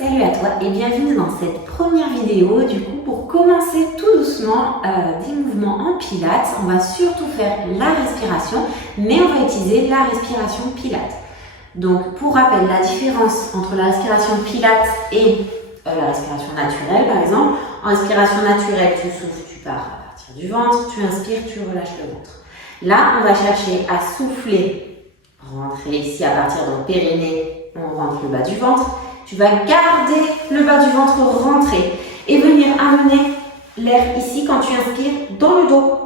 Salut à toi et bienvenue dans cette première vidéo pour commencer tout doucement des mouvements en pilates. On va surtout faire la respiration, mais on va utiliser la respiration pilates. Donc pour rappel, la différence entre la respiration pilates et la respiration naturelle par exemple. En respiration naturelle, tu souffles, tu pars à partir du ventre, tu inspires, tu relâches le ventre. Là, on va chercher à souffler, rentrer ici à partir de périnée, on rentre le bas du ventre. Tu vas garder le bas du ventre rentré et venir amener l'air ici quand tu inspires dans le dos.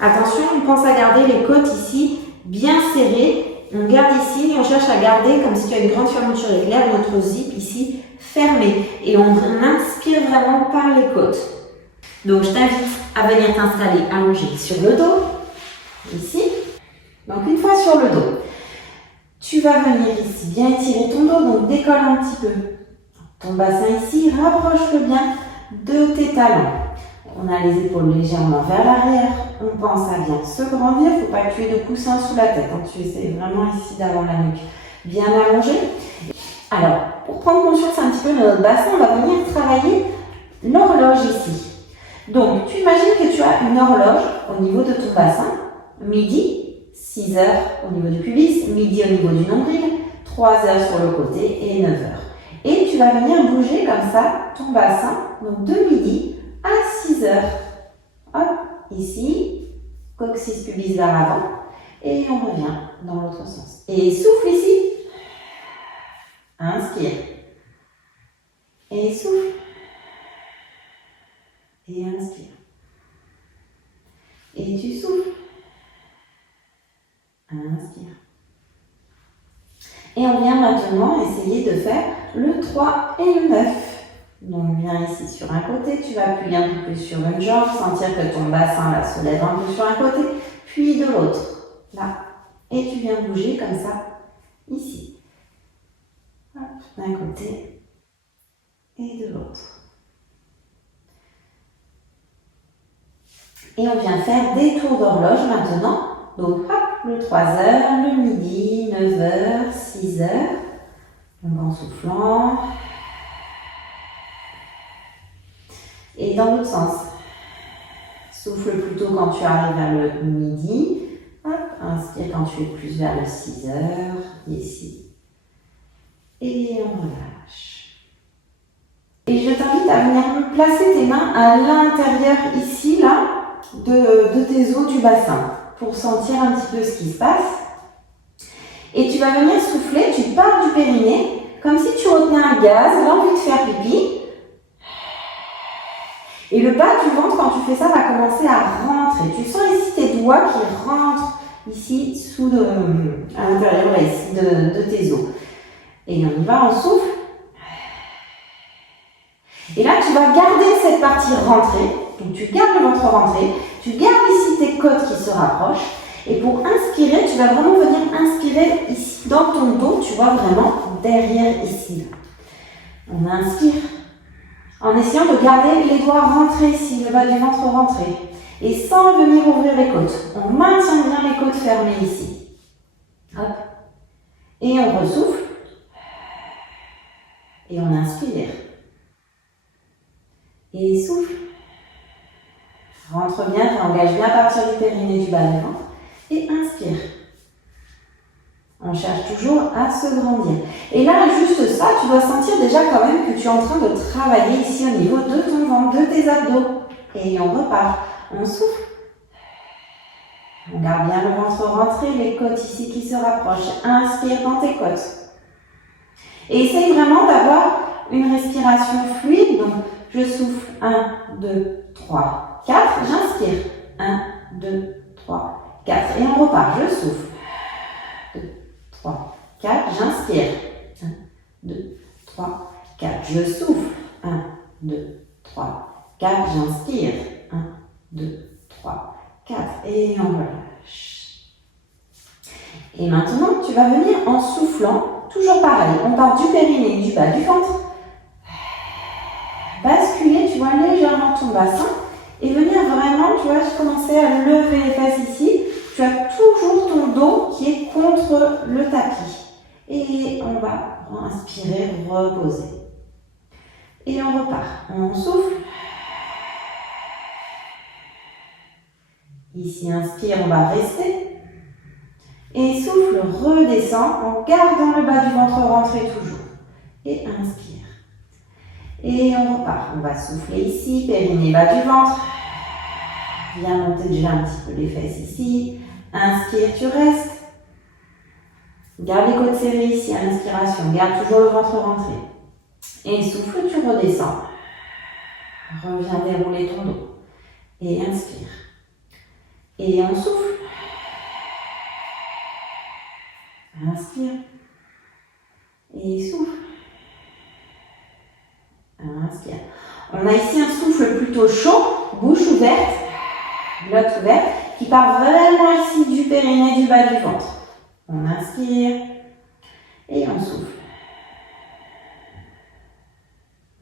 Attention, on pense à garder les côtes ici bien serrées. On garde ici et on cherche à garder comme s'il y a une grande fermeture éclair, notre zip ici fermé. Et on inspire vraiment par les côtes. Donc je t'invite à venir t'installer allongé sur le dos, ici. Donc une fois sur le dos. Tu vas venir ici, bien étirer ton dos, donc décolle un petit peu ton bassin ici, rapproche-le bien de tes talons. On a les épaules légèrement vers l'arrière, on pense à bien se grandir, il ne faut pas que tu aies de coussin sous la tête, hein. Tu essaies vraiment ici d'avoir la nuque bien allongée. Alors, pour prendre conscience un petit peu de notre bassin, on va venir travailler l'horloge ici. Donc, tu imagines que tu as une horloge au niveau de ton bassin, midi, 6 heures au niveau du pubis, midi au niveau du nombril, 3 heures sur le côté et 9 heures. Et tu vas venir bouger comme ça ton bassin, donc de midi à 6 heures. Hop, ici, coccyx pubis vers l'avant. Et on revient dans l'autre sens. Et souffle ici. Inspire. Et souffle. Et inspire. Et tu souffles. Inspire. Et on vient maintenant essayer de faire le 3 et le 9. Donc viens ici sur un côté, tu vas appuyer un peu plus sur une jambe, sentir que ton bassin là se lève un peu sur un côté, puis de l'autre, là. Et tu viens bouger comme ça, ici. Hop, d'un côté et de l'autre. Et on vient faire des tours d'horloge maintenant. Donc hop, le 3 heures, le midi, 9 heures, 6 heures. Donc en soufflant. Et dans l'autre sens. Souffle plutôt quand tu arrives vers le midi. Hop, inspire quand tu es plus vers le 6 heures, ici. Et on relâche. Et je t'invite à venir placer tes mains à l'intérieur ici, là, de tes os du bassin, pour sentir un petit peu ce qui se passe. Et tu vas venir souffler, tu pars du périnée, comme si tu retenais un gaz, l'envie de faire pipi. Et le bas du ventre, quand tu fais ça, va commencer à rentrer. Tu sens ici tes doigts qui rentrent ici à l'intérieur là, ici, de tes os. Et on y va, on souffle. Et là, tu vas garder cette partie rentrée. Donc tu gardes le ventre rentré, tu gardes ici tes côtes qui se rapprochent. Et pour inspirer, tu vas vraiment venir inspirer ici dans ton dos, tu vois vraiment derrière ici. On inspire en essayant de garder les doigts rentrés ici, le bas du ventre rentré. Et sans venir ouvrir les côtes. On maintient bien les côtes fermées ici. Hop. Et on ressouffle. Et on inspire. Et souffle. Rentre bien, engage bien à partir du périnée du bas du ventre. Et inspire. On cherche toujours à se grandir. Et là, juste ça, tu dois sentir déjà quand même que tu es en train de travailler ici au niveau de ton ventre, de tes abdos. Et on repart. On souffle. On garde bien le ventre rentré, les côtes ici qui se rapprochent. Inspire dans tes côtes. Et essaye vraiment d'avoir une respiration fluide. Donc, je souffle. 1, 2, 3, 4. J'inspire. 1, 2, 3, 4. Et on repart. Je souffle. 2, 3, 4. J'inspire. 1, 2, 3, 4. Je souffle. 1, 2, 3, 4. J'inspire. 1, 2, 3, 4. Et on relâche. Et maintenant, tu vas venir en soufflant. Toujours pareil. On part du périnée, du bas du ventre. Basculer, tu vois, légèrement ton bassin. Et venir vraiment, tu vois, commencer à lever les fesses ici. Tu as toujours ton dos qui est contre le tapis. Et on va inspirer, reposer. Et on repart. On souffle. Ici, inspire, on va rester. Et souffle, redescend en gardant le bas du ventre rentré toujours. Et inspire. Et on repart. On va souffler ici, périnée, bas du ventre. Viens monter déjà un petit peu les fesses ici. Inspire, tu restes. Garde les côtes serrées ici à l'inspiration. Garde toujours le ventre rentré. Et souffle, tu redescends. Reviens dérouler ton dos. Et inspire. Et on souffle. Inspire. Et souffle. Inspire. On a ici un souffle plutôt chaud, bouche ouverte, glotte ouverte, qui part vraiment ici du périnée, du bas du ventre. On inspire et on souffle.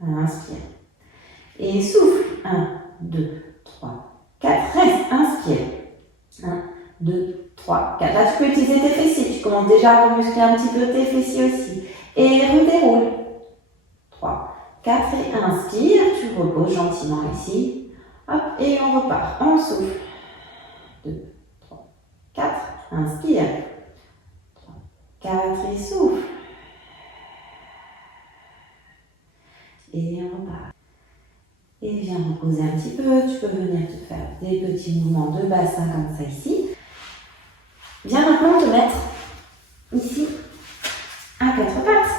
Inspire. Et souffle. 1, 2, 3, 4. Reste. Inspire. 1, 2, 3, 4. Là, tu peux utiliser tes fessiers. Tu commences déjà à remuscler un petit peu tes fessiers aussi. Et redéroule. 3, 4 et inspire. Tu reposes gentiment ici. Hop, et on repart. On souffle. 2, 3, 4. Inspire. 3, 4 et souffle. Et on repart. Et viens reposer un petit peu. Tu peux venir te faire des petits mouvements de bassin comme ça ici. Viens maintenant te mettre ici à quatre pattes.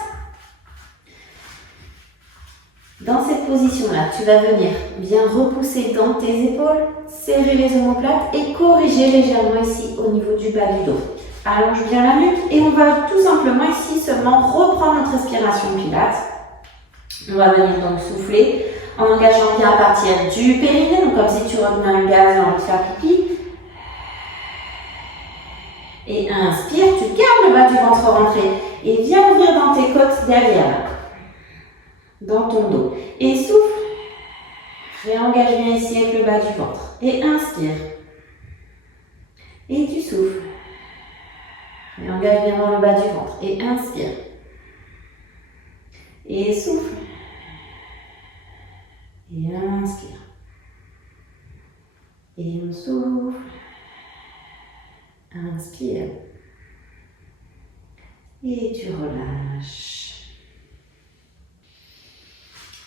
Dans cette position-là, tu vas venir bien repousser dans tes épaules, serrer les omoplates et corriger légèrement ici au niveau du bas du dos. Allonge bien la nuque et on va tout simplement ici seulement reprendre notre respiration pilates. On va venir donc souffler en engageant bien à partir du périnée, donc comme si tu retenais un gaz et envie de faire pipi. Et inspire, tu gardes le bas du ventre rentré et viens ouvrir dans tes côtes derrière, dans ton dos. Et souffle, réengage bien ici avec le bas du ventre. Et inspire. Et tu souffles. Réengage bien dans le bas du ventre. Et inspire. Et souffle. Et inspire. Et on souffle. Inspire. Et tu relâches.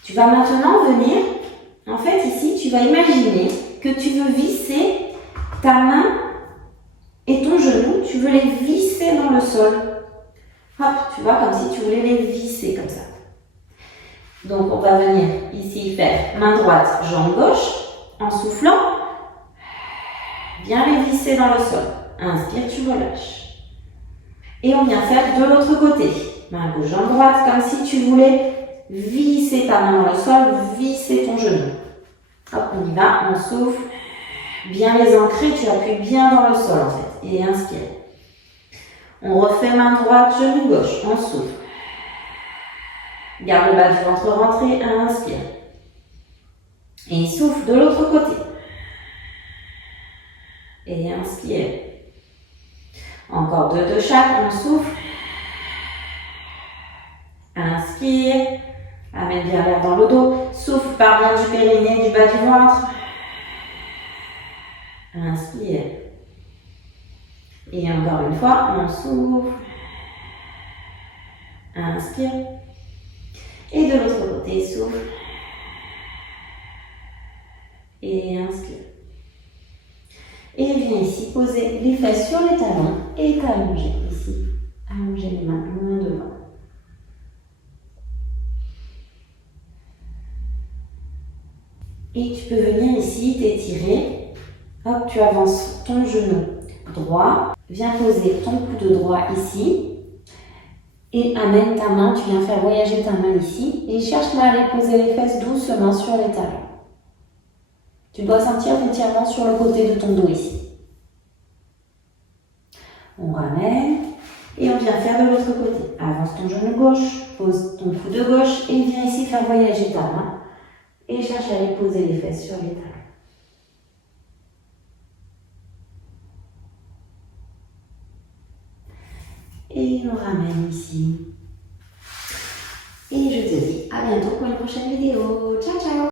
Tu vas maintenant venir, en fait ici, tu vas imaginer que tu veux visser ta main et ton genou, tu veux les visser dans le sol. Hop, tu vois, comme si tu voulais les visser comme ça. Donc on va venir ici faire main droite, jambe gauche, en soufflant, viens les visser dans le sol. Inspire, tu relâches. Et on vient faire de l'autre côté. Main gauche, jambe droite, comme si tu voulais visser ta main dans le sol, visser ton genou. Hop, on y va, on souffle. Bien les ancrer, tu appuies bien dans le sol en fait. Et inspire. On refait main droite, genou gauche, on souffle. Garde le bas du ventre rentré, inspire. Et souffle de l'autre côté. Et inspire. Encore deux de chaque, on souffle. Inspire. Amène bien l'air dans le dos. Souffle par bien du périnée, du bas du ventre. Inspire. Et encore une fois, on souffle. Inspire. Et de l'autre côté, souffle. Et inspire. Et viens ici poser les fesses sur les talons et t'allonger ici. Allonger les mains loin devant. Et tu peux venir ici t'étirer. Hop, tu avances ton genou droit. Viens poser ton coude droit ici. Et amène ta main, tu viens faire voyager ta main ici. Et cherche à aller poser les fesses doucement sur les talons. Tu dois sentir l'étirement sur le côté de ton dos ici. On ramène et on vient faire de l'autre côté. Avance ton genou gauche, pose ton coude gauche et viens ici faire voyager ta main. Et cherche à aller poser les fesses sur les talons. Et on ramène ici. Et je te dis à à bientôt pour une prochaine vidéo. Ciao, ciao!